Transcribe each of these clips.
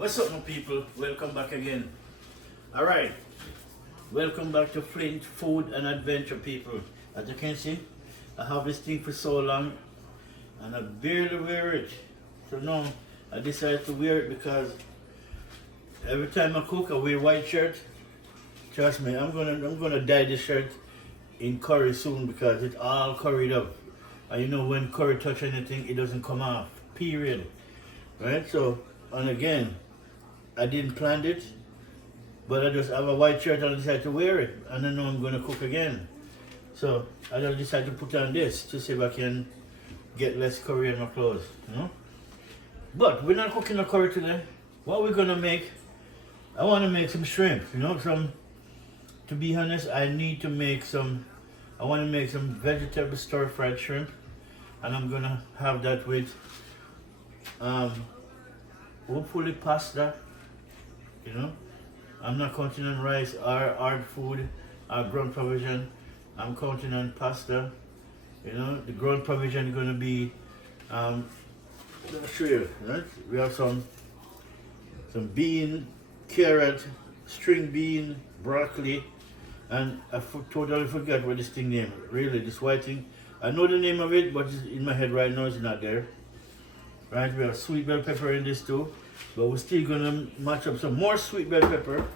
What's up, my people? Welcome back again. Alright, welcome back to Flint Food and Adventure, people. As you can see, I have this thing for so long and I barely wear it. So now I decided to wear it because every time I cook I wear white shirt. Trust me, I'm gonna dye this shirt in curry soon because it's all curried up. And you know when curry touch anything, it doesn't come off. Period. Right? So, and again, I didn't plan it, but I just have a white shirt and I decided to wear it. And I know I'm gonna cook again. So I just decided to put on this to see if I can get less curry in my clothes, you know? But we're not cooking a curry today. What we're gonna make, I wanna make some shrimp, you know, to be honest, I need to make I wanna make some vegetable stir-fried shrimp. And I'm gonna have that with hopefully pasta, you know. I'm not counting on rice or hard food or ground provision. I'm counting on pasta, you know. The ground provision is gonna be I'll show you, right? We have some bean, carrot, string bean, broccoli, and I totally forgot what this thing name. Really, this white thing. I know the name of it, but it's in my head right now. It's not there. Right? We have sweet bell pepper in this too, but we're still gonna match up some more sweet bell pepper.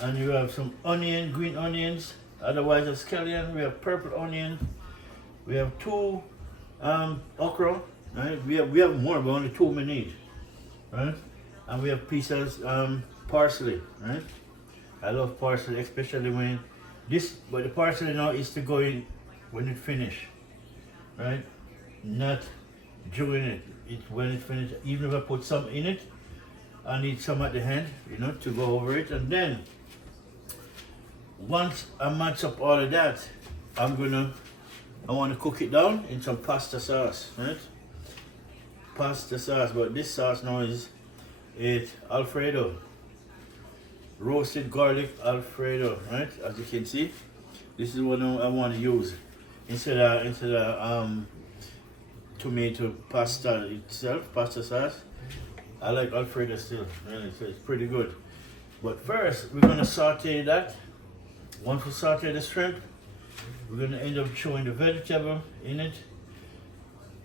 And you have some onion, green onions. Otherwise, a scallion. We have purple onion. We have two okra. Right? We have more, but only two we need. Right? And we have pieces parsley. Right? I love parsley, especially when but the parsley now is to go in when it finish, right? Not during it. It's when it finished. Even if I put some in it, I need some at the end, you know, to go over it. And then once I match up all of that, I want to cook it down in some pasta sauce, right? Pasta sauce, but this sauce now is Alfredo. Roasted garlic Alfredo, right? As you can see, this is what I want to use instead of tomato pasta itself, pasta sauce. I like Alfredo still, really, so it's pretty good. But first, we're gonna saute that. Once we saute the shrimp, we're gonna end up throwing the vegetable in it.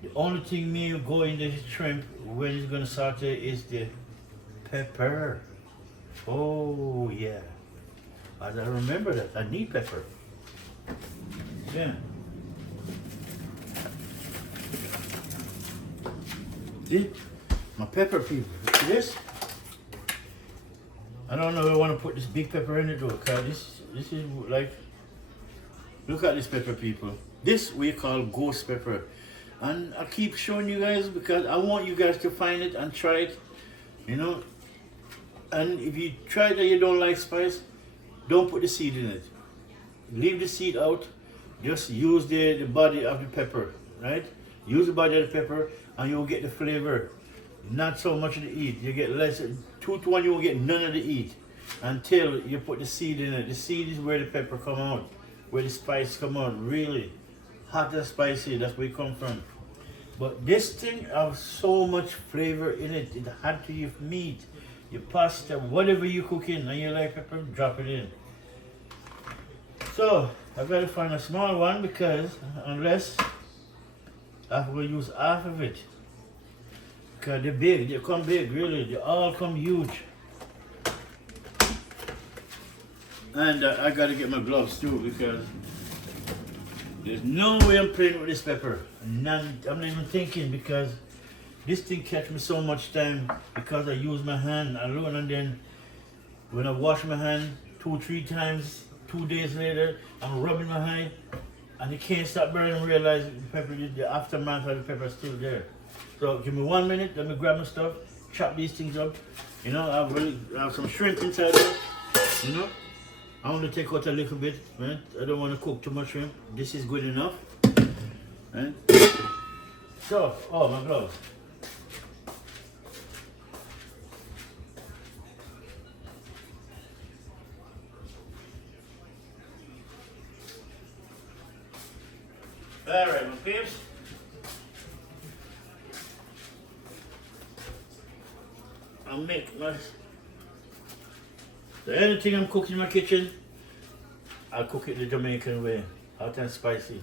The only thing me go in the shrimp when it's gonna saute is the pepper. Oh yeah, as I remember that, I need pepper. Yeah. See, my pepper, people. See this? I don't know if I want to put this big pepper in it though, because this is like, look at this pepper, people. This we call ghost pepper. And I keep showing you guys because I want you guys to find it and try it, you know. And if you try that you don't like spice, don't put the seed in it. Leave the seed out. Just use the body of the pepper, right? Use the body of the pepper and you'll get the flavor. Not so much of the heat. You get less, 2 to 1, you will get none of the heat until you put the seed in it. The seed is where the pepper come out, where the spice come out. Really hot and spicy, that's where it come from. But this thing has so much flavor in it. It had to your meat, your pasta, whatever you cook in and you like pepper, drop it in. So I gotta find a small one because unless I'm gonna use half of it. Because they're big, they come big, really, they all come huge. And I gotta get my gloves too because there's no way I'm playing with this pepper. I'm not even thinking because this thing catch me so much time because I use my hand alone, and then when I wash my hand 2-3 times, 2 days later, I'm rubbing my hand and it can't stop burning and realize the pepper, the aftermath of the pepper is still there. So give me 1 minute, let me grab my stuff, chop these things up. You know, I have some shrimp inside there, you know. I want to take out a little bit, right? I don't want to cook too much shrimp. This is good enough, right? So, oh, my gloves. All right, my peeps. I make my... So anything I'm cooking in my kitchen, I cook it the Jamaican way. Hot and spicy.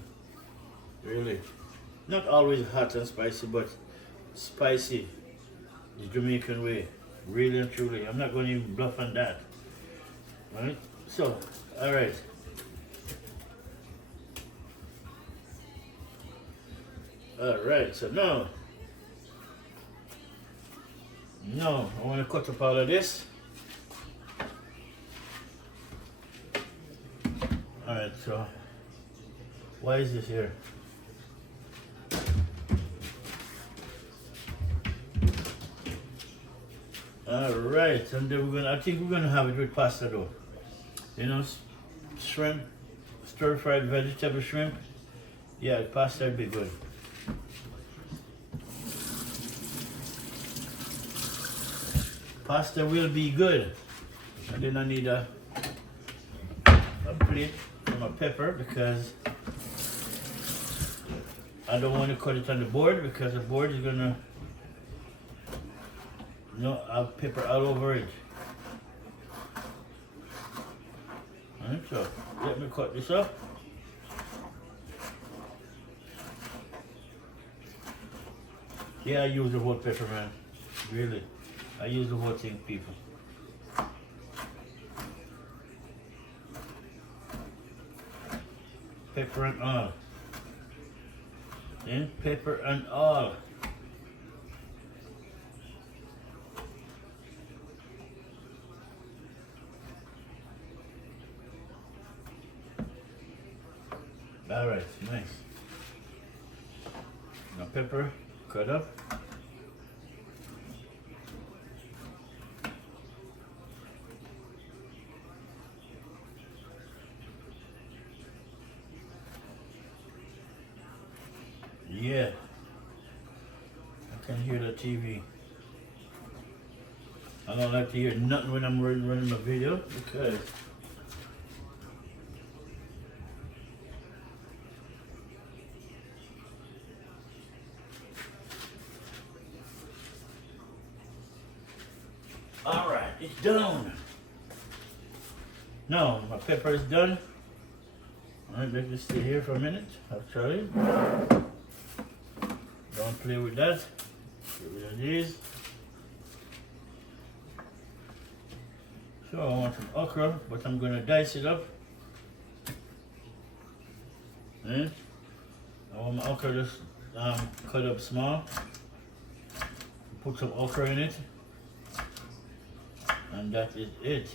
Really. Not always hot and spicy, but spicy. The Jamaican way. Really and truly. I'm not going to even bluff on that. Right? So, alright. Alright, so now I want to cut up all of this. Alright, so why is this here? Alright, and then I think we're gonna have it with pasta though. You know, shrimp, stir-fried vegetable shrimp. Yeah, pasta would be good. Pasta will be good. And then I need a plate for my pepper because I don't want to cut it on the board because the board is gonna, you know, have pepper all over it. Alright, so let me cut this up. Yeah, I use the whole pepper, man. Really. I use the whole thing, people. Pepper and all. Then pepper and all. Alright, nice. Now pepper cut up. Yeah, I can hear the TV. I don't like to hear nothing when I'm running my video because alright, it's done. Now my pepper is done. Alright, let it stay here for a minute. I'll try it. Don't play with that. Get rid of these. So I want some okra, but I'm gonna dice it up. I want my okra just cut up small. Put some okra in it. And that is it.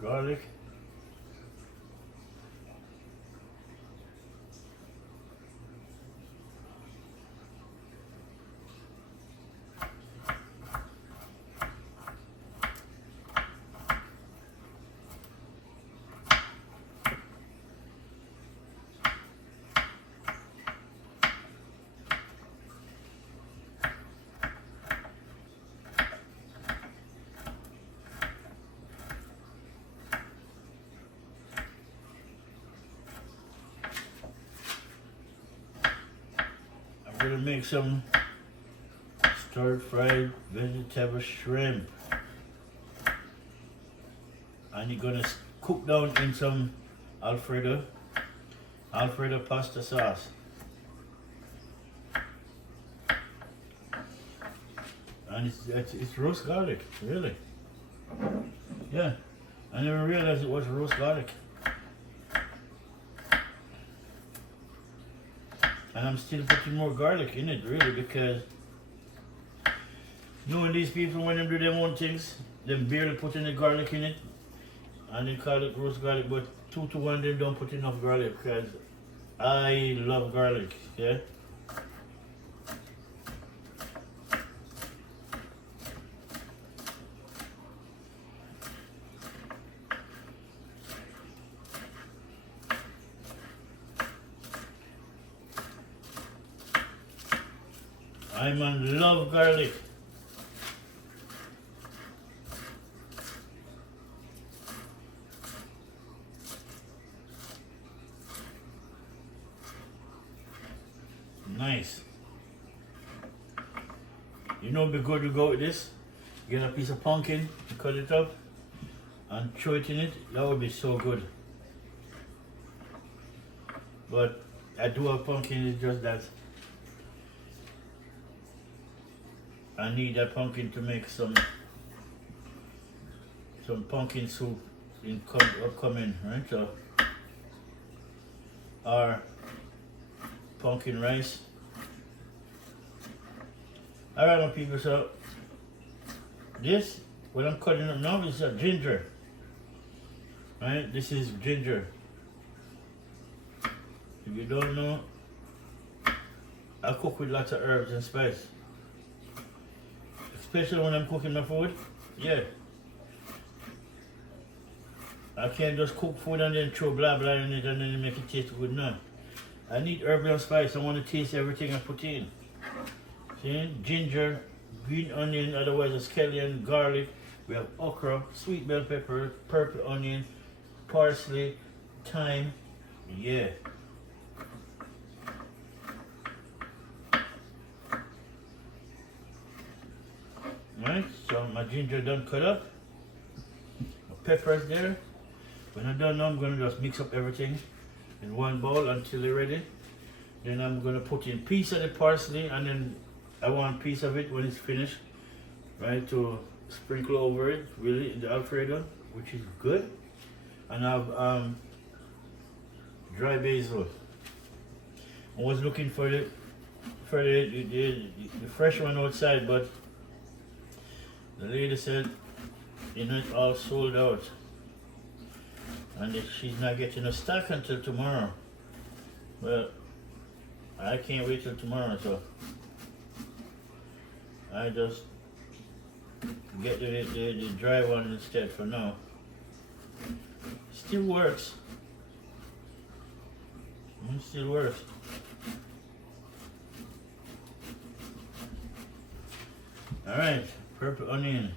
Garlic. I'm gonna make some stir-fried vegetable shrimp. And you're gonna cook down in some Alfredo pasta sauce. And it's roast garlic, really. Yeah, I never realized it was roast garlic. And I'm still putting more garlic in it, really, because knowing these people, when they do their own things, they barely put any garlic in it, and they call it roast garlic, but 2 to 1 they don't put enough garlic, because I love garlic, yeah? I man love garlic. nice. You know, it'd be good to go with this. Get a piece of pumpkin, cut it up, and throw it in it. That would be so good. But I do have pumpkin, it's just that I need that pumpkin to make some pumpkin soup in upcoming, right? So, or pumpkin rice. Alright, my people, so this, what I'm cutting up now is ginger. Right? This is ginger. If you don't know, I cook with lots of herbs and spice. Especially when I'm cooking my food. Yeah. I can't just cook food and then throw blah blah in it and then make it taste good. No. I need herb and spice. I want to taste everything I put in. See? Ginger, green onion, otherwise a skillion, garlic. We have okra, sweet bell pepper, purple onion, parsley, thyme. Yeah. Right, so my ginger done cut up. My peppers there. When I'm done now, I'm gonna just mix up everything in one bowl until they're ready. Then I'm gonna put in a piece of the parsley, and then I want a piece of it when it's finished, right, to sprinkle over it, really, the Alfredo, which is good. And I have dry basil. I was looking for the fresh one outside, but the lady said, you know, it's all sold out, and she's not getting a stock until tomorrow. Well, I can't wait till tomorrow, so I just get the dry one instead for now. Still works. Still works. All right, purple onion.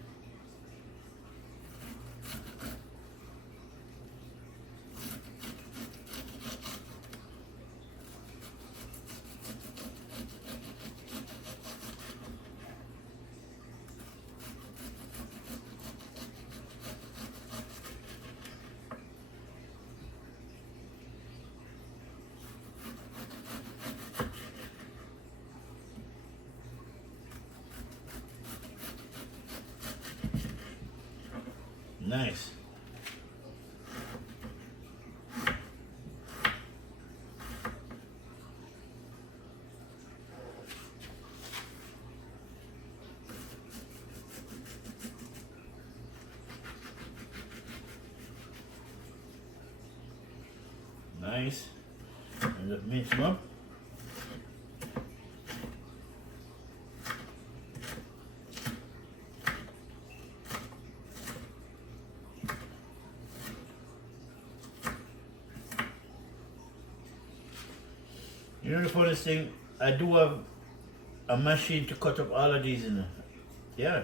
Nice. Nice. And just mix them up. You know the funniest thing, I do have a machine to cut up all of these in there. Yeah.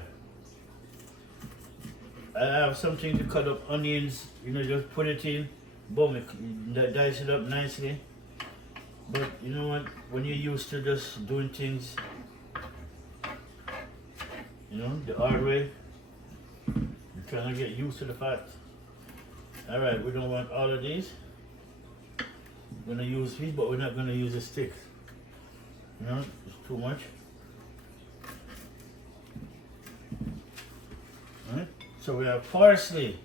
I have something to cut up onions, you know, just put it in, boom, it dice it up nicely. But you know what, when you're used to just doing things, you know, the hard way, you kind of get used to the fact. Alright, we don't want all of these. We're gonna use these, but we're not gonna use a stick. You know, it's too much. Alright, so we have parsley.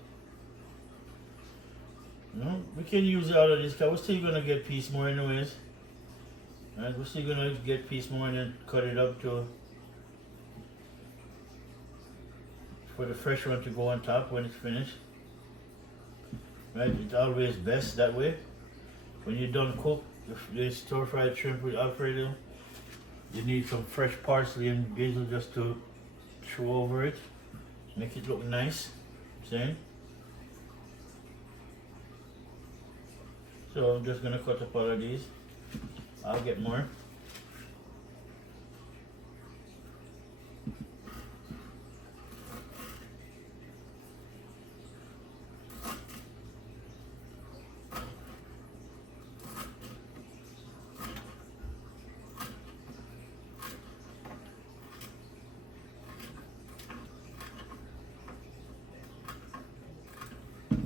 You know, we can use all of this because we're still gonna get piece more anyways. Alright, we're still gonna get piece more and then cut it up to for the fresh one to go on top when it's finished. Right, it's always best that way. When you're done cook the stir-fried shrimp with Alfredo, you need some fresh parsley and basil just to throw over it, make it look nice. See? So I'm just gonna cut up all of these. I'll get more.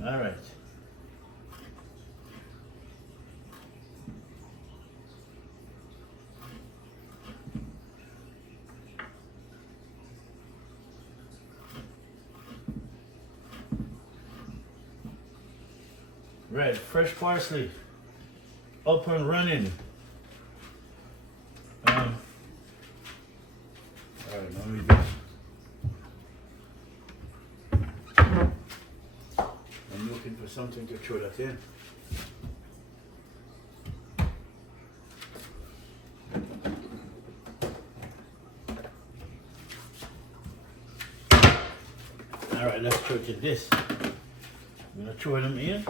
All right. Right, fresh parsley, up and running. All right, let me just. I'm looking for something to throw that in. All right, let's throw it in this. I'm gonna throw them in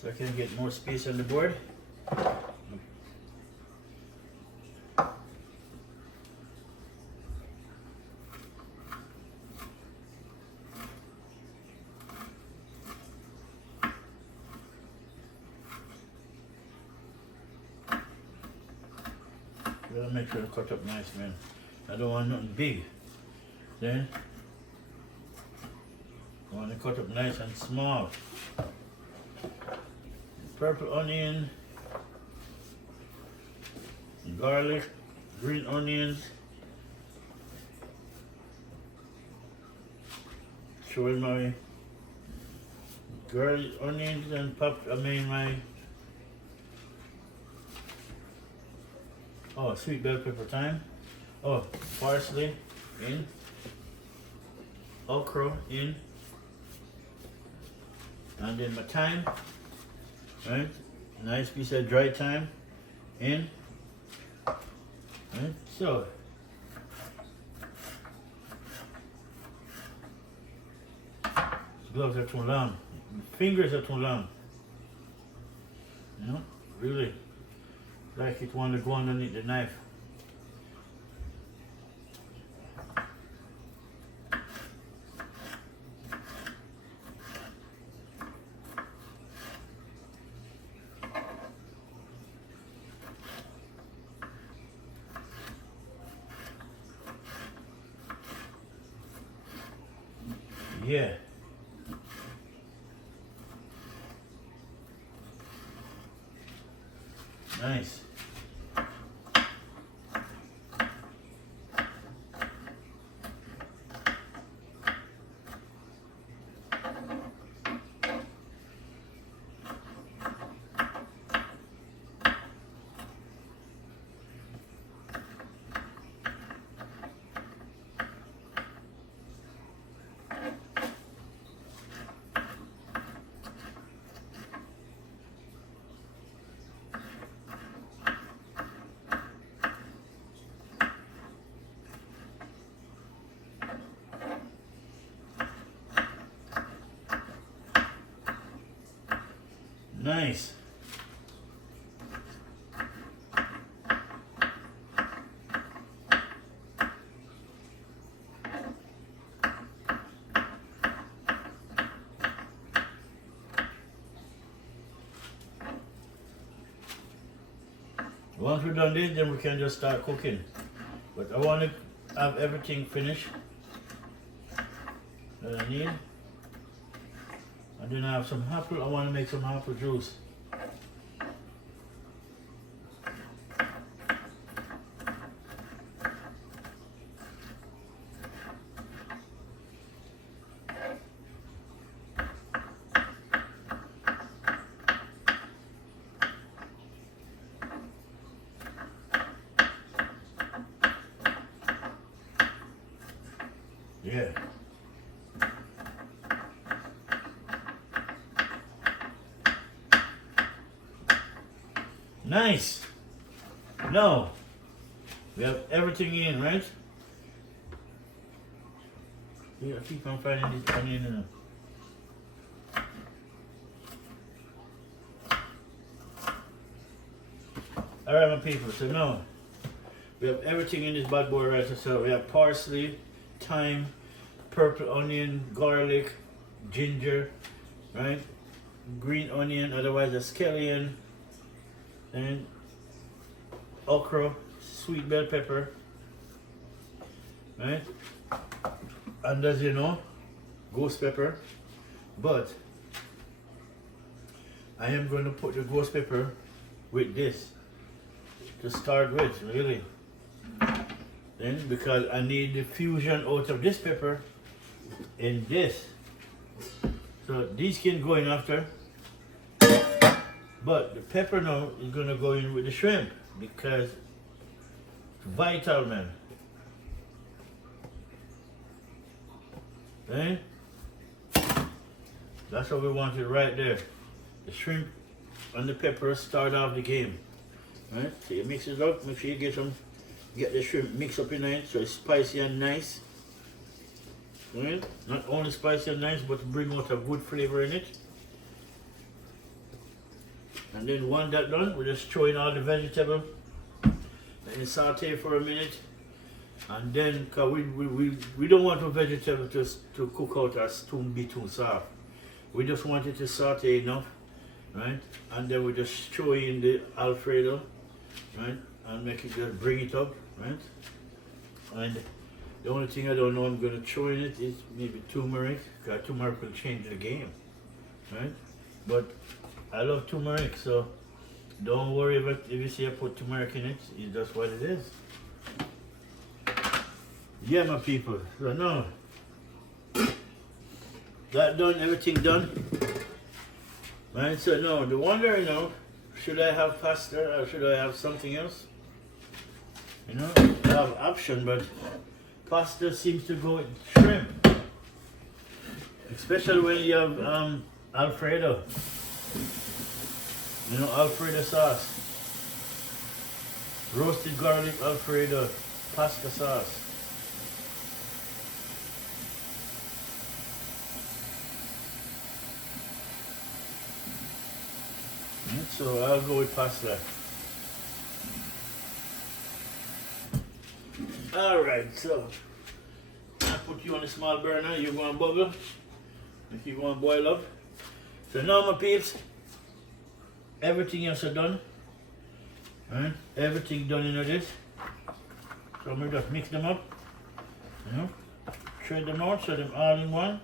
so I can get more space on the board. Gotta make sure to cut up nice, man. I don't want nothing big. Then I want to cut up nice and small. Purple onion, garlic, green onions. Showing my garlic, onions, and my sweet bell pepper, thyme. Oh, parsley in, okra in, and then my thyme. Right, nice piece of dry thyme in. Right, so gloves are too long, fingers are too long. You know, really like it want to go underneath the knife. Yeah. Nice. Nice. Once we're done this, then we can just start cooking. But I want to have everything finished that I need. And then I have some apple. I want to make some apple juice. Yeah. Nice. Now, we have everything in, right? Yeah, keep on finding this onion. Alright, my people, so now we have everything in this bad boy, right? So we have parsley, thyme, purple onion, garlic, ginger, right? Green onion, otherwise a skillion, and okra, sweet bell pepper, right? And as you know, ghost pepper. But I am going to put the ghost pepper with this to start with, really. Then, because I need the fusion out of this pepper in this. So these can go in after. But the pepper now is going to go in with the shrimp because it's vital, man. Okay? That's what we want it right there. The shrimp and the pepper start off the game. Right? So you mix it up, make sure you get the shrimp mixed up in it so it's spicy and nice. Right? Not only spicy and nice, but bring out a good flavor in it. And then once that's done, we just throw in all the vegetable and saute for a minute. And then, cause we don't want the vegetable to cook out as to be too soft. We just want it to saute enough, right? And then we just throw in the Alfredo, right? And make it just bring it up, right? And the only thing I don't know I'm gonna throw in it is maybe turmeric, because turmeric will change the game, right? But I love turmeric, so don't worry about if you see I put turmeric in it, it's just what it is. Yeah, my people, so now, that done, everything done. Right, so now, the wonder, you know, should I have pasta or should I have something else? You know, I have option, but pasta seems to go with shrimp. Especially when you have Alfredo. You know, Alfredo sauce. Roasted garlic Alfredo pasta sauce. So I'll go with pasta. Alright, so I put you on a small burner, you're going to bubble. If you want to boil up. So now my peeps, everything else is done. Right? Everything done in this. So I'm going to just mix them up. You know, shred them out so they're all in one.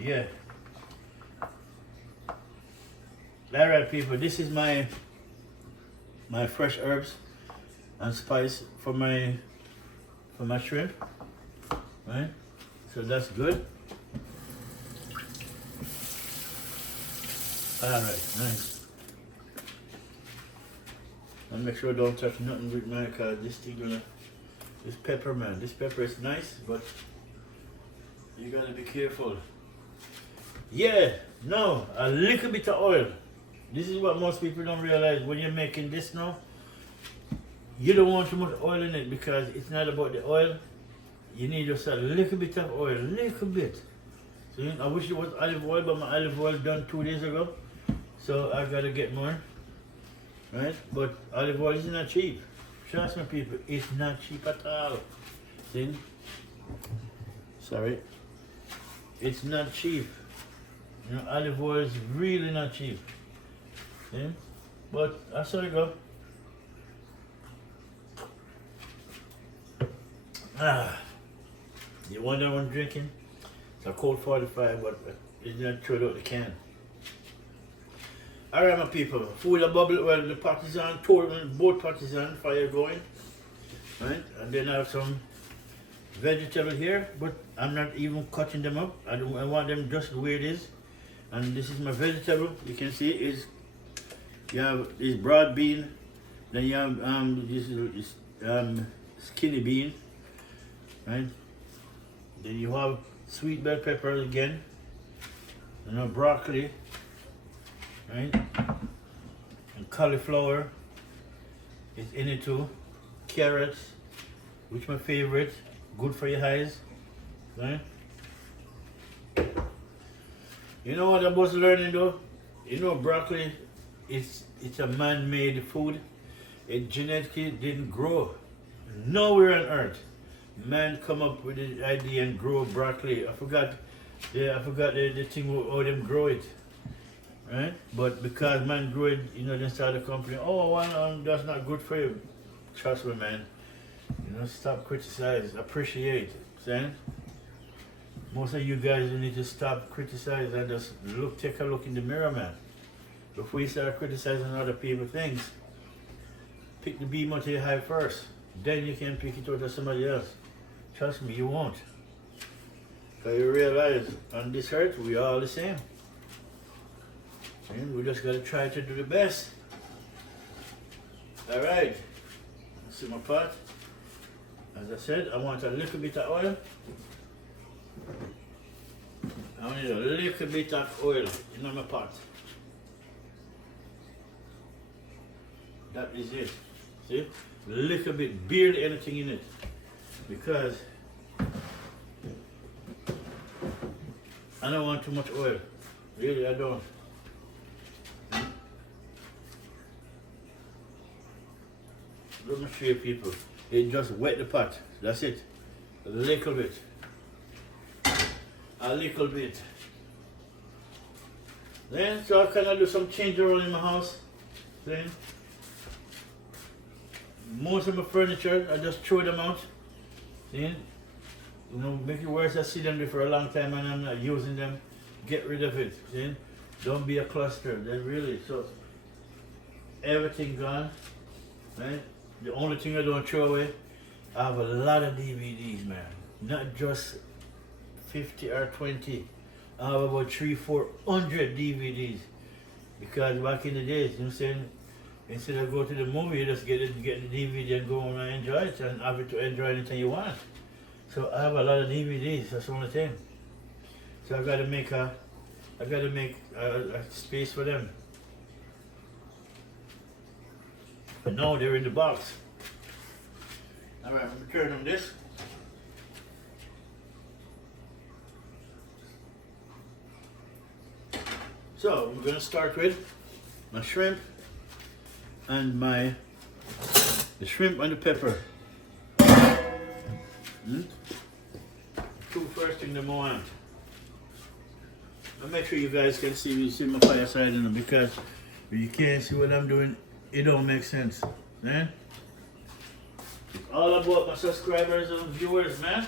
Yeah. Alright people, this is my fresh herbs and spice for my shrimp. Right? So that's good. Alright, nice. And make sure I don't touch nothing with my cause this pepper, man. This pepper is nice, but you gotta be careful. Yeah, no, a little bit of oil. This is what most people don't realize when you're making this now. You don't want too much oil in it because it's not about the oil. You need just a little bit of oil, little bit. So I wish it was olive oil, but my olive oil done 2 days ago. So I gotta get more, right? But olive oil is not cheap. Trust me people, it's not cheap at all. See? Sorry. It's not cheap. You know, olive oil is really not cheap. See? But that's how it go. You wonder what I'm drinking? It's a cold 45, but it's not thrown out the can. Alright my people, food a bubble, well the pot is on, both pots is on, fire going. Right? And then I have some vegetable here, but I'm not even cutting them up. I want them just the way it is. And this is my vegetable. You can see is you have this broad bean, then you have this skinny bean, right? Then you have sweet bell pepper again, and broccoli, right? And cauliflower is in it too. Carrots, which is my favorite, good for your eyes, right? You know what I was learning though? You know broccoli, it's a man-made food. It genetically didn't grow nowhere on earth. Man come up with the idea and grow broccoli. I forgot the thing how them grow it, right? But because man grew it, you know, they started complaining. Oh, well, that's not good for you. Trust me, man. You know, stop criticize, appreciate. Saying Most of you guys need to stop criticizing and just take a look in the mirror, man. Before you start criticizing other people's things, pick the beam out of your hive first. Then you can pick it out of somebody else. Trust me, you won't. Because you realize on this earth, we are all the same. And we just gotta try to do the best. Alright. See my pot? As I said, I want a little bit of oil. I need a little bit of oil in my pot. That is it. See? A little bit, barely anything in it. Because I don't want too much oil. Really, I don't. Let me show you people. It just wet the pot. That's it. A little bit. A little bit. Then, so I kind of do some change around in my house. Then, most of my furniture, I just throw them out. Then, you know, make it worse. I see them there for a long time and I'm not using them. Get rid of it. Then, don't be a cluster. Then really, so everything gone. Right? The only thing I don't throw away, I have a lot of DVDs, man. Not just 50 or 20. I have about 300-400 DVDs. Because back in the days, you know what I'm saying? Instead of go to the movie, you just get the DVD and go home and enjoy it and have it to enjoy anything you want. So I have a lot of DVDs, that's the only thing. So I gotta make a space for them. But no, they're in the box. Alright, I'm gonna turn on this. So we're gonna start with my shrimp and the shrimp and the pepper. Two first thing that I want. I'll make sure you guys can see my fireside in them, because if you can't see what I'm doing, it don't make sense. Man, it's all about my subscribers and viewers, man.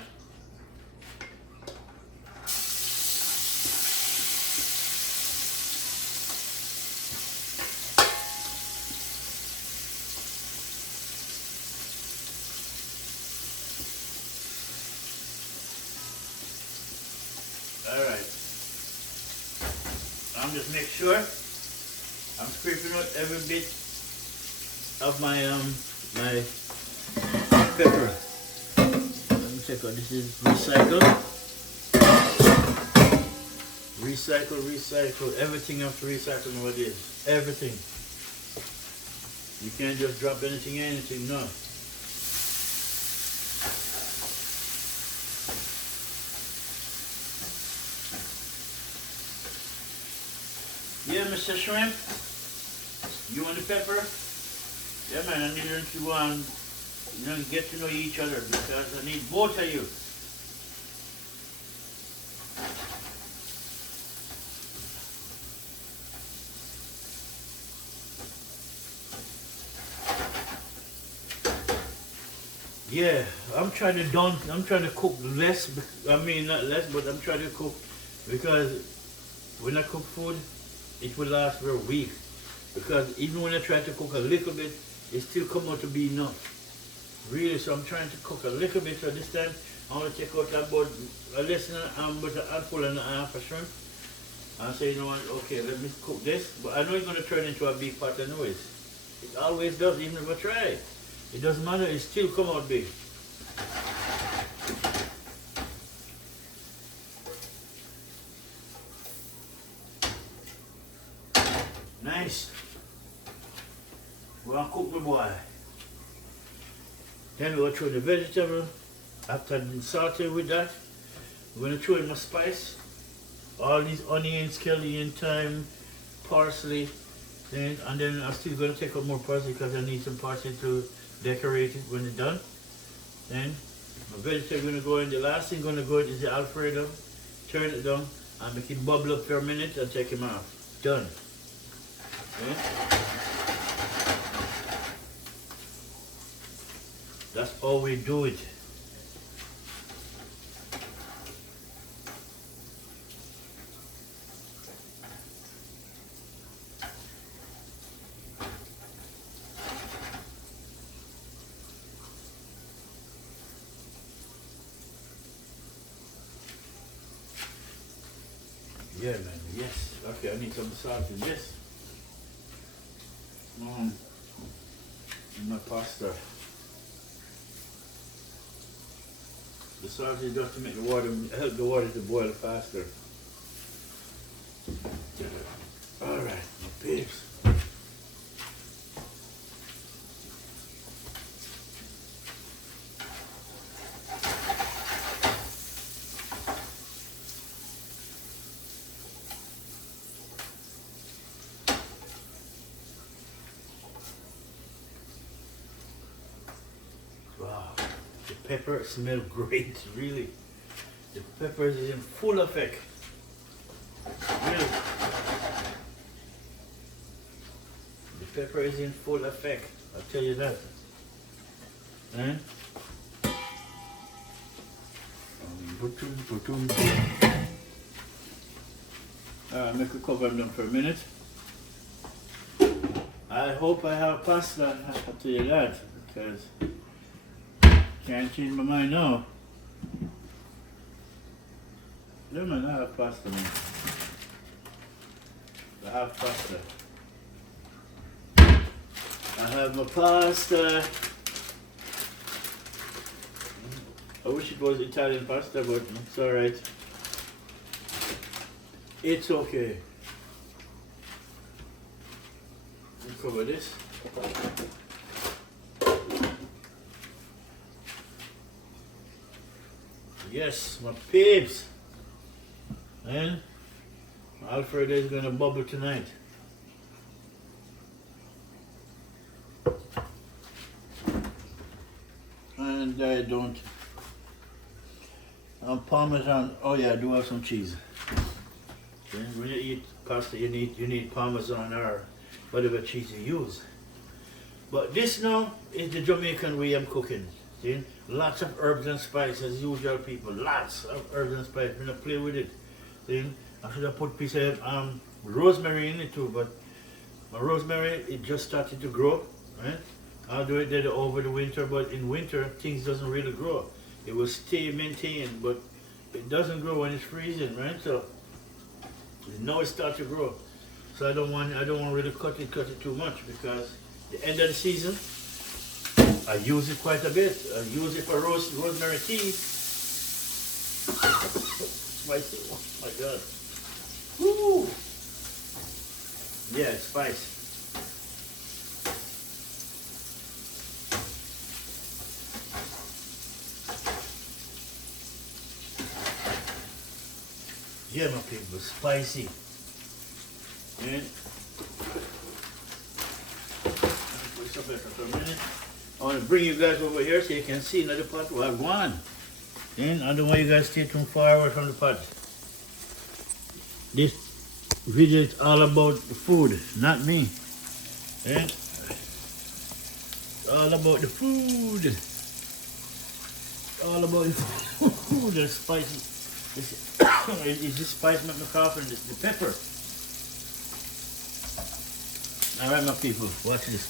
Alright. I'm just make sure I'm scraping out every bit of my my pepper. Let me check out. This is recycle. Recycle. Everything you have to recycle nowadays. Everything. You can't just drop anything, no. Yeah, Mr. Shrimp, you want the pepper? Yeah, man, I need you to get to know each other, because I need both of you. Yeah, I'm trying to cook less. I mean, not less, but I'm trying to cook because when I cook food, it will last for a week. Because even when I try to cook a little bit, it still come out to be enough. Really, so I'm trying to cook a little bit. So this time, I want to take out about less than about a handful and a half of shrimp. And say, you know what, okay, let me cook this. But I know it's going to turn into a big pot anyways. It always does, even if I try. It doesn't matter, it still come out big. Nice. We're gonna cook the boy. Then we're gonna throw the vegetable. After I saute with that, we're gonna throw in my spice. All these onions, skillion, thyme, parsley. And then I'm still gonna take out more parsley because I need some parsley to decorate it when it's done. Then my vegetable gonna go in. The last thing gonna go in is the Alfredo. Turn it down and make it bubble up for a minute and take him off. Done. Okay. That's all we do it. Yeah, man. Yes. Okay, I need some salt in this. My pasta. The salt is just to make the water, help the water to boil faster. Alright, my pigs. Wow, the pepper smells great, really. The pepper is in full effect. Really. The pepper is in full effect, I'll tell you that. Eh? Alright, make a cover them for a minute. I hope I have pasta, I'll tell you that, because can't change my mind now. No man, I have pasta, man. I have pasta. I have my pasta. I wish it was Italian pasta, but it's alright. It's okay. Let me cover this. Yes, my peeps. And Alfredo is gonna bubble tonight. And I don't. Parmesan. Oh yeah, I do have some cheese. Okay. When you eat pasta, you need Parmesan or whatever cheese you use. But this now is the Jamaican way I'm cooking. See? Lots of herbs and spices, as usual, people. Lots of herbs and spices. I'm gonna play with it. See? I should have put a piece of rosemary in it too, but my rosemary, it just started to grow. Right? I'll do it there over the winter, but in winter things doesn't really grow. It will stay maintained, but it doesn't grow when it's freezing, right? So now it starts to grow. So I don't want really cut it too much, because the end of the season I use it quite a bit. I use it for rosemary tea. Spicy. Oh my god. Woo! Yeah, it's spicy. Yeah, my people, spicy. And put this up there for a minute. I want to bring you guys over here so you can see another pot what I want. And I don't want you guys to stay too far away from the pot. This video is all about the food, not me. And it's all about the food. It's all about the food. The spicy. It's the spice make me cough, and the pepper. Alright, my people, watch this.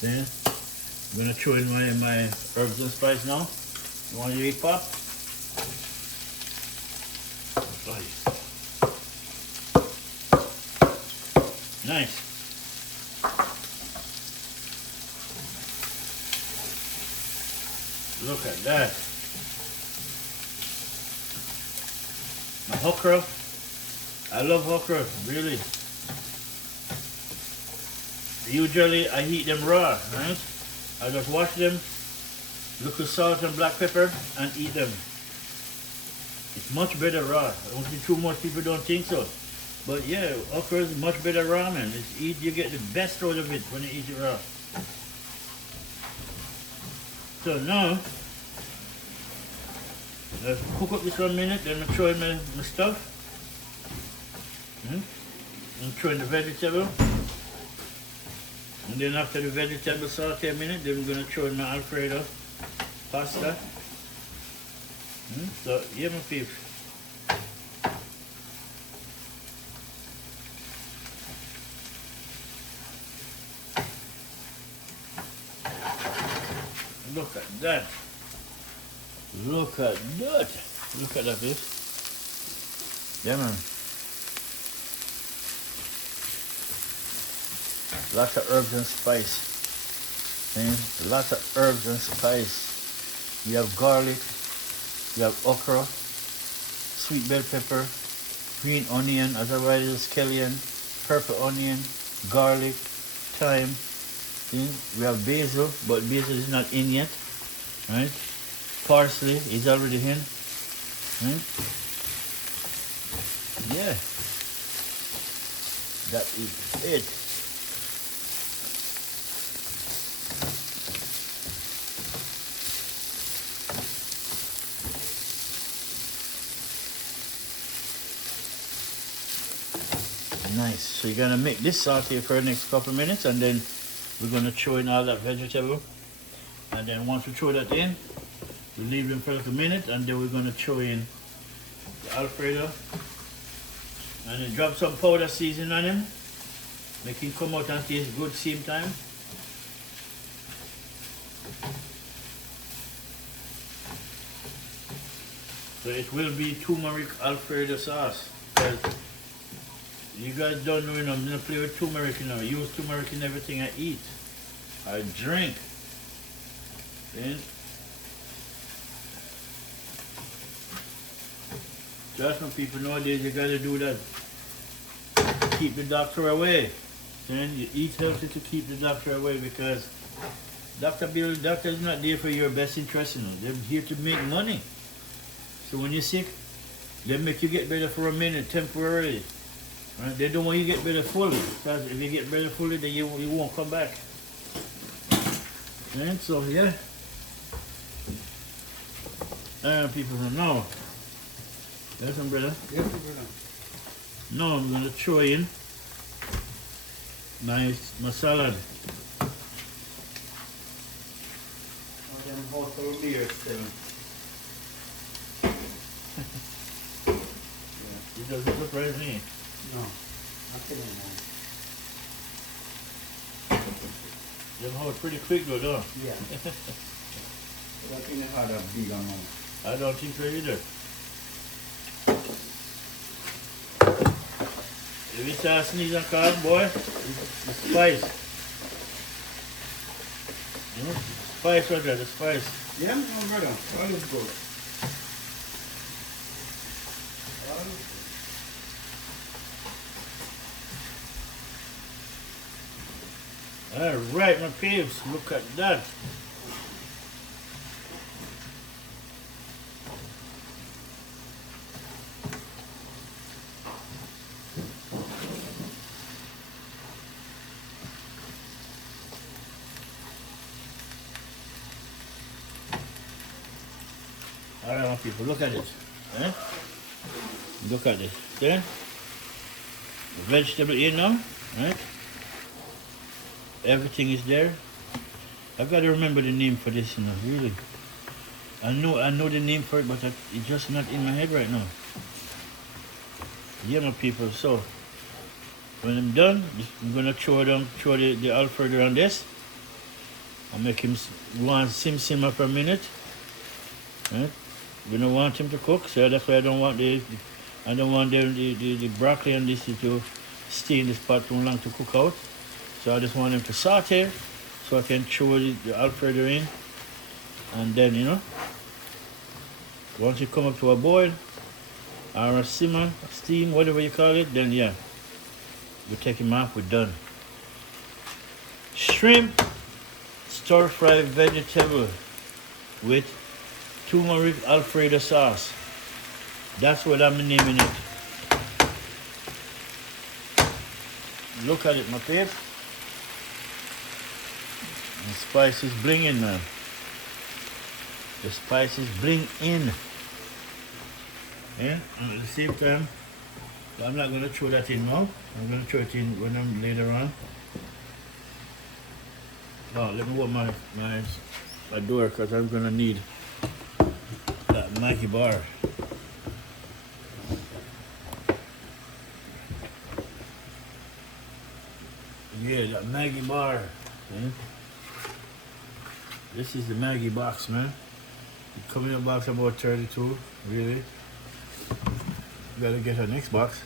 Then I'm gonna throw in my herbs and spice now. You want to eat pop? Nice. Look at that. My okra. I love okra, really. Usually I eat them raw, right? I just wash them, look with salt and black pepper, and eat them. It's much better raw. I don't think too much people don't think so. But yeah, okra is much better raw, man. You get the best out of it when you eat it raw. So now, let's cook up this 1 minute, then I'm throw in my stuff. I'm throwing the vegetable. And then after the vegetable saute a minute, then we're going to throw in my Alfredo pasta. So, yeah, my peeps. Look at that. Look at that. Look at that, peeps. Yeah, man. Lots of herbs and spice. See? Lots of herbs and spice. You have garlic, you have okra, sweet bell pepper, green onion, otherwise skillion, purple onion, garlic, thyme. See? We have basil, but basil is not in yet. Right? Parsley is already in. Right? Yeah. That is it. Nice. So you're gonna make this saute for the next couple of minutes, and then we're gonna throw in all that vegetable. And then once we throw that in, we leave them for like a minute, and then we're gonna throw in the Alfredo, and then drop some powder seasoning on him, make him come out and taste good same time. So it will be turmeric Alfredo sauce. You guys don't know, I'm gonna play with turmeric, I use turmeric in everything I eat, I drink. See? Trust me, people, nowadays you gotta do that. Keep the doctor away. Then you eat healthy to keep the doctor away, because doctor is not there for your best interest, They're here to make money. So when you're sick, they make you get better for a minute, temporarily. Right? They don't want you to get better fully, because if you get better fully, then you won't come back. And so yeah. People don't know. Listen, brother. Yes, brother. Now I'm gonna throw in my salad. Oh, them bottle beer still. It doesn't surprise me. No, nothing in there. Them hold pretty quick though, don't Yeah. I think they had a big amount. I don't think so either. If you start sneezing cold, boy, the spice. Spice right there, the spice. Yeah, no, brother. All is good. Alright, my peeps, look at that. Alright, my people, look at this. Look at this. Okay? The vegetable in now, right? Everything is there. I've got to remember the name for this, really. I know the name for it, but it's just not in my head right now. Yeah, my people, so when I'm done, I'm gonna throw the Alfredo on this. I'll make him simmer for a minute. Right? We don't want him to cook, so that's why I don't want the broccoli and this to stay in this pot too long to cook out. So I just want him to saute, so I can throw the Alfredo in, and then once it come up to a boil or a simmer, steam, whatever you call it, then yeah, we take him off. We're done. Shrimp stir-fry vegetable with turmeric Alfredo sauce. That's what I'm naming it. Look at it, my peeps. The spices bling in now. The spices bling in. Yeah, and at the same time, I'm not going to throw that in now. I'm going to throw it in when I'm later on. Oh, let me open my door, because I'm going to need that Maggie bar. Yeah, that Maggie bar. Yeah. This is the Maggie box, man. It comes in a box about 32, really. Gotta get our next box.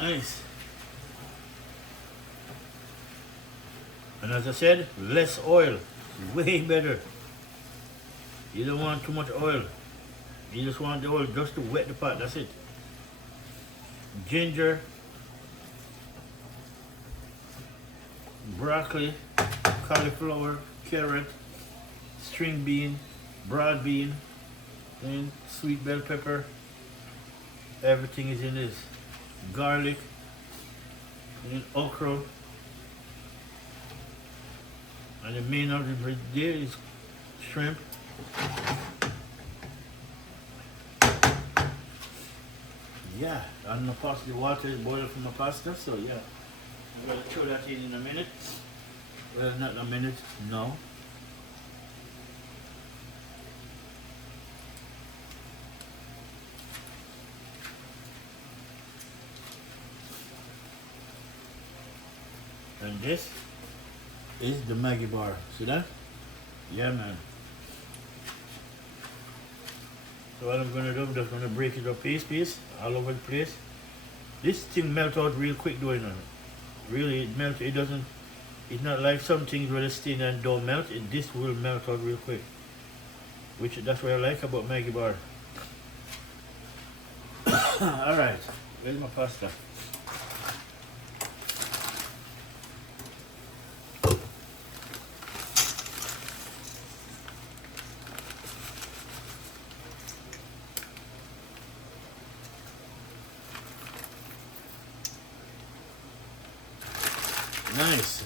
Nice. And as I said, less oil. Way better. You don't want too much oil. You just want the oil just to wet the pot, that's it. Ginger, broccoli, cauliflower, carrot, string bean, broad bean, and sweet bell pepper. Everything is in this. Garlic, and okra. And the main of the there is shrimp. Yeah, and the pasta, the water is boiled for my pasta, so yeah. I'm gonna throw that in a minute. Well, not a minute, no. And this is the Maggi bar. See that? Yeah, man. So what I'm gonna do, I'm just gonna break it up piece, all over the place. This thing melt out real quick though, you know. Really, it melts, it doesn't, it's not like some things where they stain and don't melt. This will melt out real quick. Which, that's what I like about Maggi bar. Alright, where's my pasta? Nice.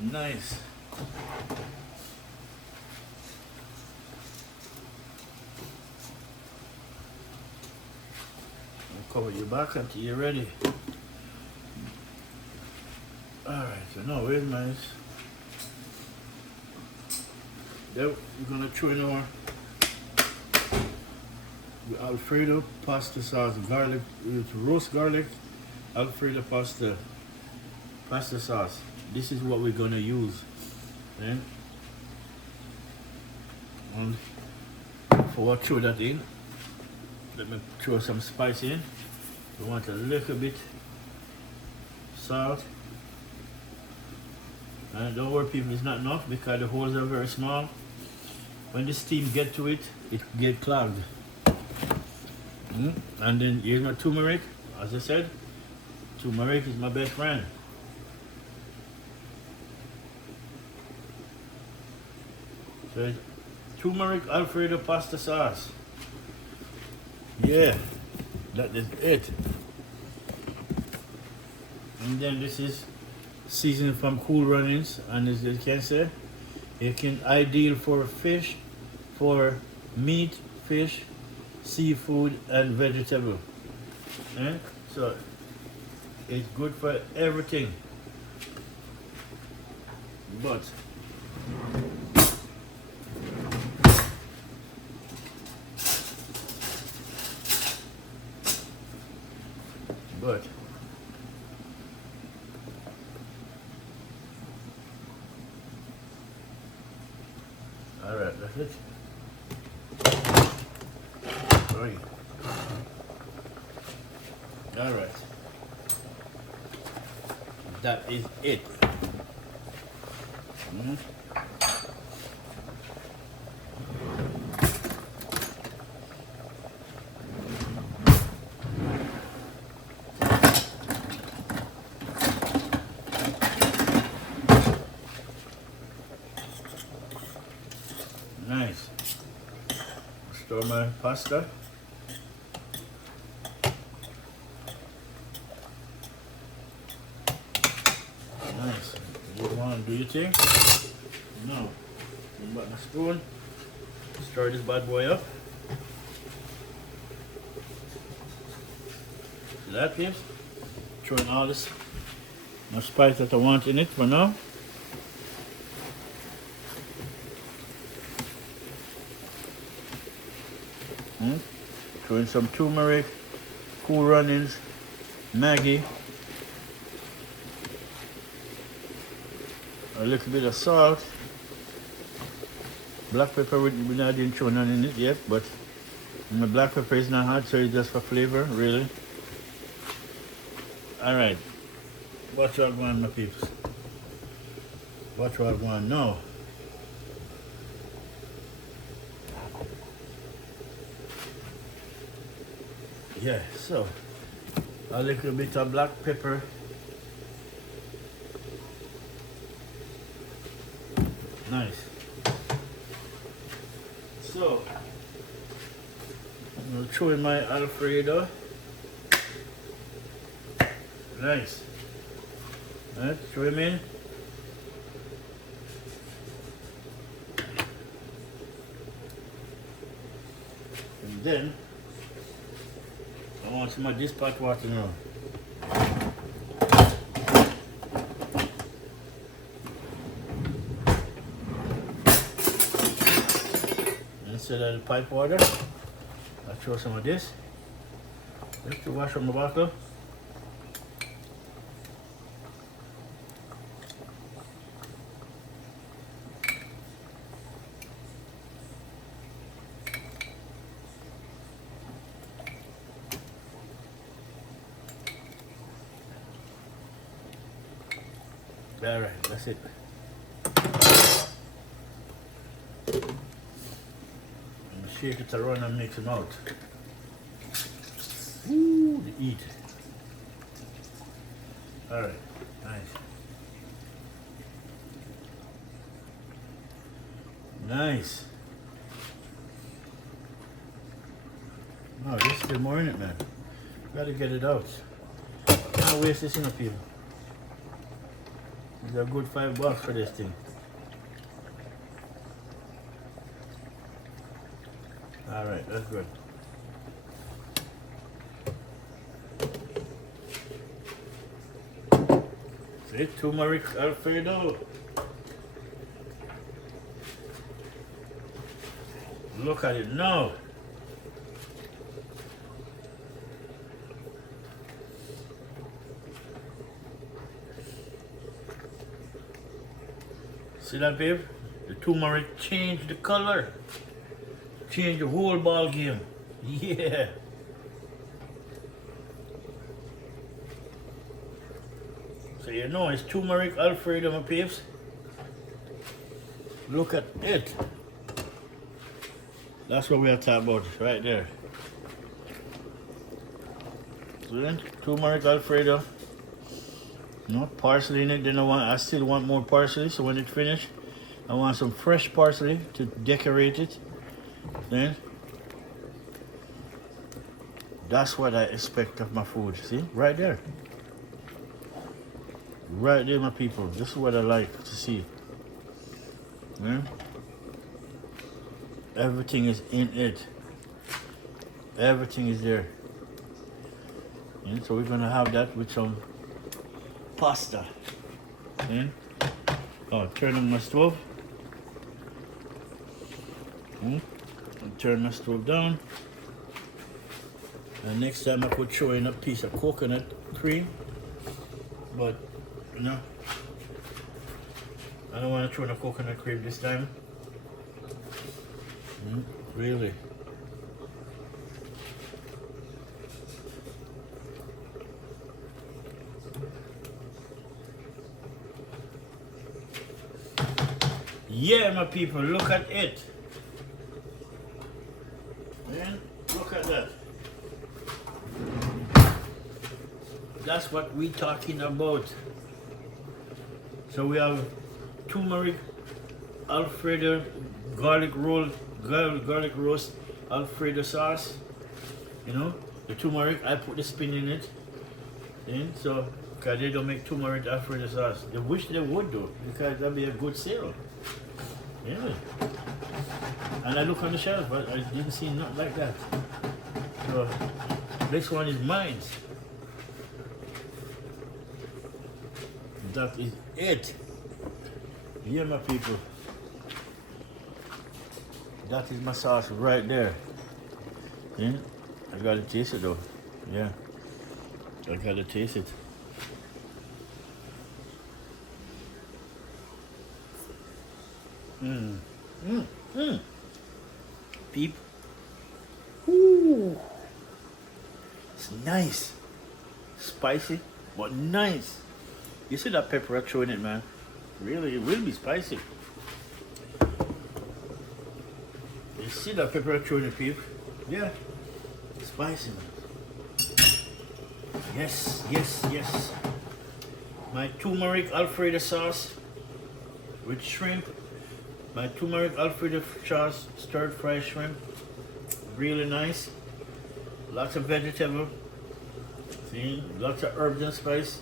Nice. I'll cover your back until you're ready. Alright, so now where's my... There, we're gonna throw in our Alfredo pasta sauce, garlic, roast garlic, Alfredo pasta sauce. This is what we're gonna use. Okay? And before I throw that in, let me throw some spice in. We want a little bit salt. And don't worry people, it's not enough because the holes are very small. When the steam get to it, it get clogged. And then here's my turmeric. As I said, turmeric is my best friend. So it's turmeric Alfredo pasta sauce. Yeah, that is it. And then this is seasoned from Cool Runnings, and as you can say, it can ideal for fish, for meat, fish, seafood, and vegetable. So it's good for everything. But all right, that's it. Sorry. All right. That is it. Nice. Store my pasta. Nice. You want to do your thing? No. You got my spoon. Stir this bad boy up. See that, peeps? Throw in all this spice that I want in it for now. Throw in some turmeric, Cool Runnings, Maggi, a little bit of salt, Black pepper, we not didn't throw none in it yet, but the black pepper is not hot, so it's just for flavor, really. Alright. Watch what I want, my peeps. Watch what I want now. Yeah, so a little bit of black pepper. Nice. So I'm gonna throw in my Alfredo. Nice. Alright, throw him in. And then I want some of this pot water now. Instead of the pipe water, I'll throw some of this. Just to wash from the bottle. Alright, that's it. And shake it around and mix them out. Ooh, the eat. Alright, nice. Nice. No, there's still more in it, man. Gotta get it out. Can't waste this in a people. It's a good $5 for this thing. Alright, that's good. See, turmeric Alfredo. Look at it now. See that, babe? The turmeric changed the color. Changed the whole ball game. Yeah. So you know it's turmeric Alfredo, my peeps. Look at it. That's what we are talking about right there. So then, turmeric Alfredo. No parsley in it. Then I still want more parsley. So when it's finished, I want some fresh parsley to decorate it. Then that's what I expect of my food. See, right there, right there, my people. This is what I like to see. Yeah? Everything is in it. Everything is there. Yeah? So we're gonna have that with some pasta. Yeah? Oh, turn on my stove. Turn my stove down. And next time I could throw in a piece of coconut cream, but you know, I don't want to throw in a coconut cream this time. Really. Yeah, my people, look at it. Man, look at that. That's what we're talking about. So we have turmeric Alfredo garlic roast Alfredo sauce. You know, the turmeric, I put the spin in it. Then, so, because they don't make turmeric Alfredo sauce. They wish they would though, because that'd be a good sale. Yeah. And I look on the shelf, but I didn't see nothing like that. So this one is mine. That is it. Yeah, my people. That is my sauce right there. Yeah. I gotta taste it though. Yeah. I gotta taste it. Mmm. Peep. Ooh. It's nice. Spicy, but nice. You see that pepper I throw in it, man? Really, it will be spicy. You see that pepper I throw in it, peep? Yeah. Spicy, man. Yes, yes, yes. My turmeric Alfredo sauce with shrimp. My turmeric Alfredo sauce, stir fry shrimp. Really nice. Lots of vegetable. See, lots of herbs and spice.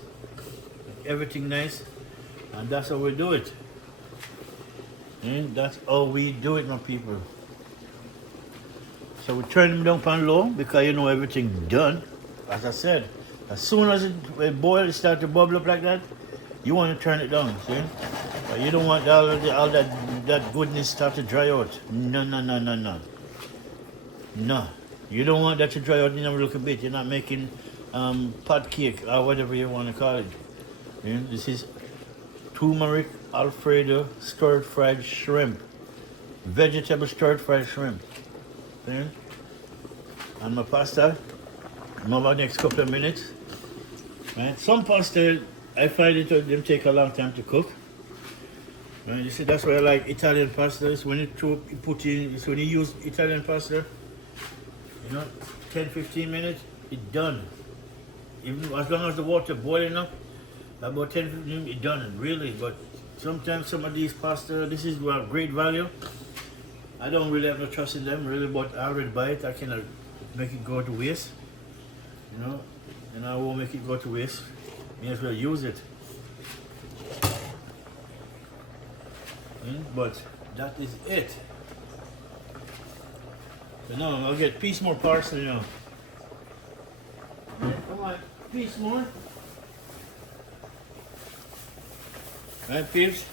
Everything nice. And that's how we do it. And that's how we do it, my people. So we turn them down on low because you know everything done. As I said, as soon as it boils, it starts to bubble up like that, you want to turn it down, see? But you don't want all that goodness start to dry out. No, no, no, no, no. No. You don't want that to dry out in a little bit. You're not making pot cake or whatever you want to call it. Yeah? This is turmeric Alfredo stir fried shrimp. Vegetable stir fried shrimp. See? And my pasta, about the next couple of minutes. Right? Some pasta, I find it them take a long time to cook. Right? You see, that's why I like Italian pasta. It's when it's when you use Italian pasta, you know, 10-15 minutes, it's done. Even as long as the water boiling up, about 10-15 minutes, it's done, really. But sometimes some of these pasta, this is great value. I don't really have no trust in them, really, but I already buy it. I cannot make it go to waste, you know, and I won't make it go to waste. May as well use it. But that is it. So now I'll get a piece more parsley now. Yeah, come on, piece more. Right, peeps?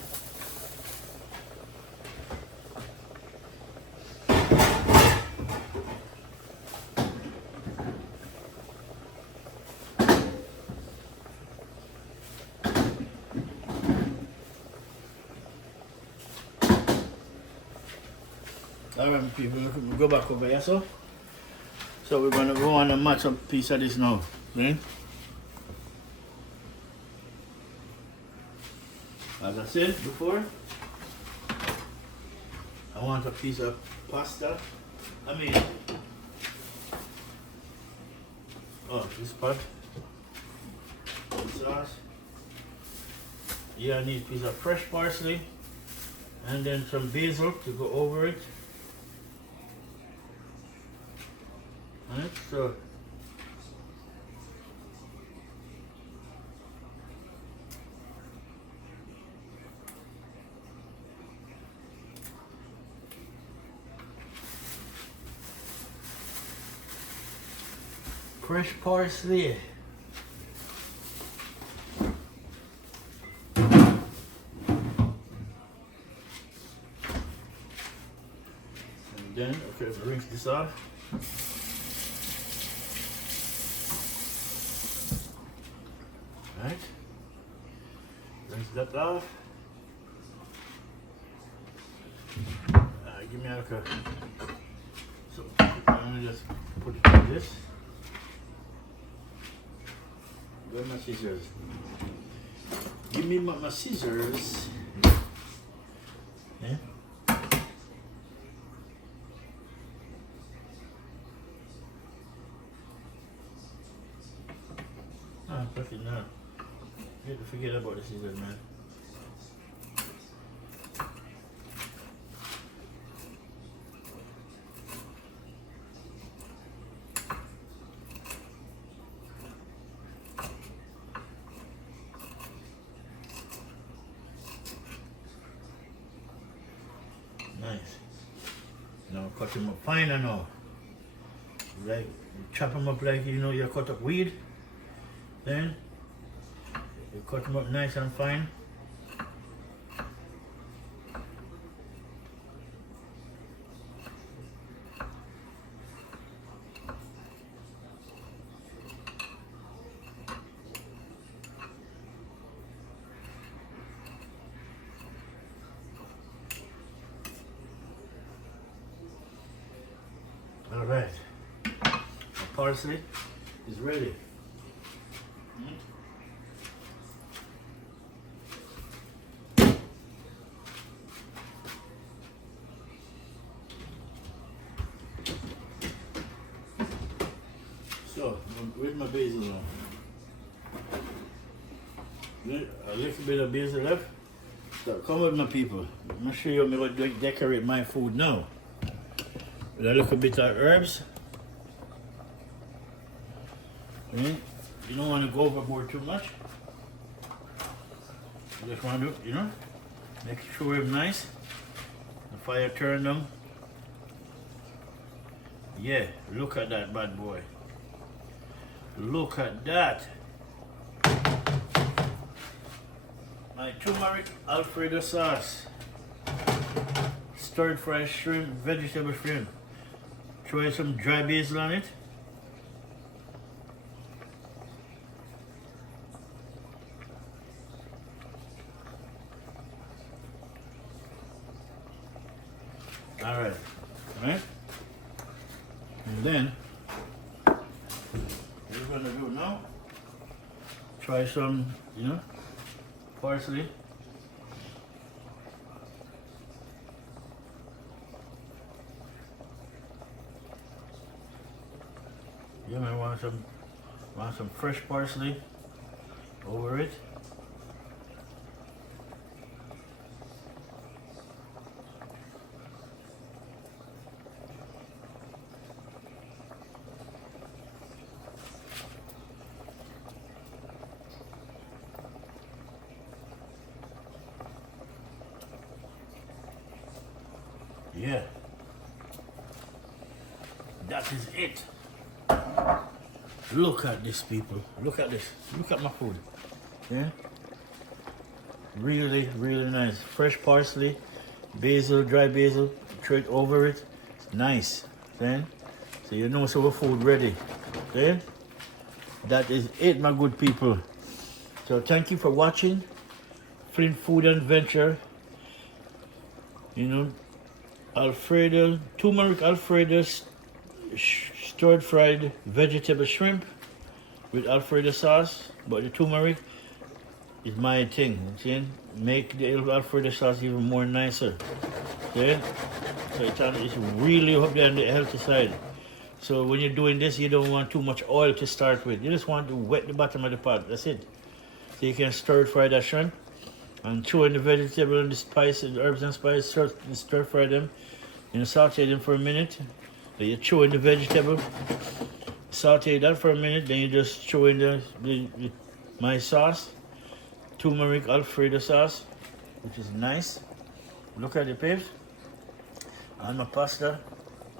Alright, people, we'll go back over here, so we want to match up a piece of this now, right? As I said before, I want a piece of pasta. This part, sauce. Yeah, I need a piece of fresh parsley, and then some basil to go over it. Alright, so fresh parsley. And then, okay, rinse this off. Right, rinse that off. Give me like a. So I'm gonna just put it like this. Where are my scissors? Give me my scissors. Yeah. Fuck it now. You have to forget about the scissors, man. Nice. Now cut them up fine and all. Like chop them up like you know you cut up weed. Then you cut them up nice and fine. All right. The parsley is ready. So, with my basil now. A little bit of basil left. So, come with my people. I'm going to show you how I'm going to decorate my food now. With a little bit of herbs. You don't want to go overboard too much. You just want to, make sure it's nice. The fire turned on. Yeah, look at that bad boy. Look at that. My turmeric Alfredo sauce. Stirred fried shrimp, vegetable shrimp. Try some dry basil on it. Alright. Alright? And then what we're gonna do now, try some, parsley. You might want some fresh parsley over it. Yeah, that is it. Look at this, people. Look at this. Look at my food. Yeah, really, really nice. Fresh parsley, basil, dry basil. Throw it over it. It's nice. Then, so you know, so our food ready. Then, that is it, my good people. So thank you for watching Flint Food Adventure. Alfredo, turmeric Alfredo stirred fried vegetable shrimp with Alfredo sauce, but the turmeric is my thing. See? Make the Alfredo sauce even more nicer. See? So it's really up there on the healthy side. So when you're doing this, you don't want too much oil to start with. You just want to wet the bottom of the pot. That's it. So you can stir fry that shrimp and throw in the vegetable and the spice and the herbs and spice, stir fry them. Saute them for a minute. Then you throw in the vegetable. Saute that for a minute. Then you just throw in my sauce, turmeric Alfredo sauce, which is nice. Look at the peeps. And my pasta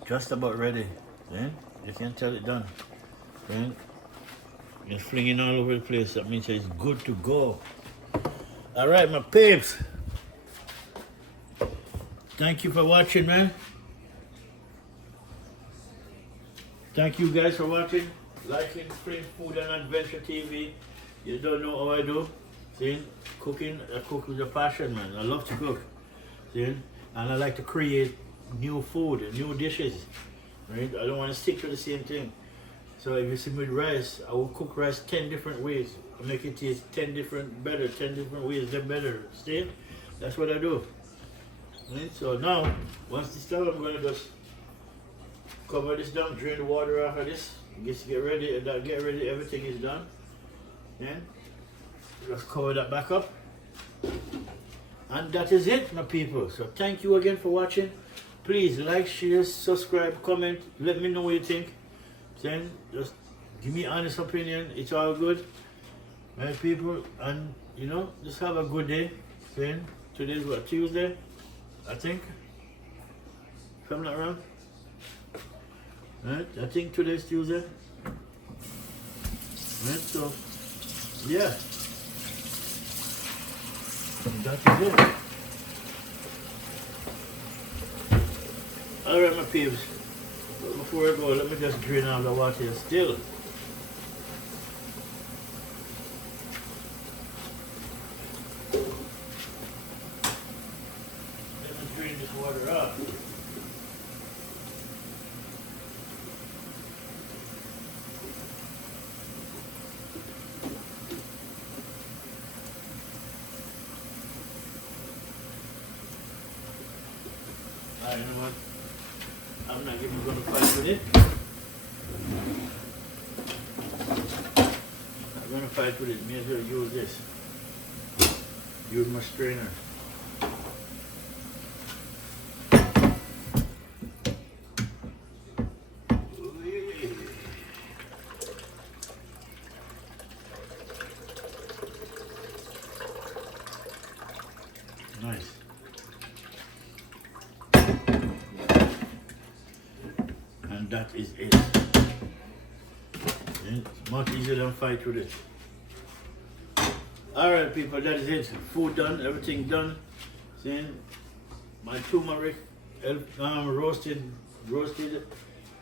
just about ready. Then you can tell it done. Then it's flinging all over the place. That means it's good to go. All right, my peeps. Thank you for watching, man. Thank you guys for watching, liking Flint Food and Adventure TV. You don't know how I do. See, cooking, I cook with a passion, man. I love to cook. See, and I like to create new food, new dishes. Right? I don't want to stick to the same thing. So if you see me with rice, I will cook rice 10 different ways. I make it taste 10 different ways they're better. See? That's what I do. Right? So now, once this done, I'm gonna just cover this down, drain the water out of this, get ready, everything is done. Then just cover that back up. And that is it, my people. So thank you again for watching. Please like, share, subscribe, comment, let me know what you think. Then just give me honest opinion, it's all good. My people, and just have a good day. Then today's what, Tuesday? I think, if I'm not wrong. Right? I think today's Tuesday. Right? So, yeah. And that is it. Alright, my peeps. But before I go, let me just drain out the water here still. Water up. gonna fight with it. I'm gonna fight with it. May as well use this. Use my strainer. Nice. And that is it. It's much easier than fight with it. Alright people, that is it. Food done, everything done. See, my turmeric, roasted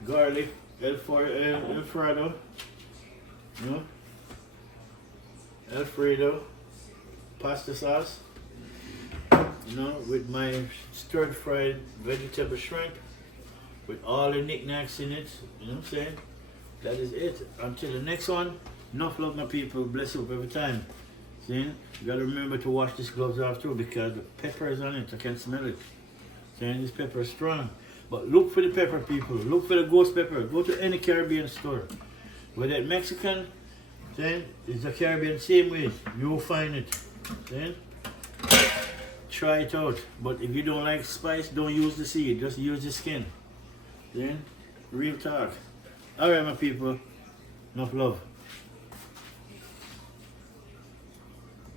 garlic, Alfredo, you know, Alfredo, pasta sauce, you know, with my stir-fried vegetable shrimp, with all the knickknacks in it, you know what I'm saying? That is it. Until the next one, enough love my people, bless you every time. See, you gotta remember to wash these gloves off too because the pepper is on it, I can smell it. See, this pepper is strong. But look for the pepper people, look for the ghost pepper. Go to any Caribbean store. Whether it's Mexican, see, it's the Caribbean same way, you will find it. See? Try it out. But if you don't like spice, don't use the seed, just use the skin. See? Real talk. Alright my people, enough love.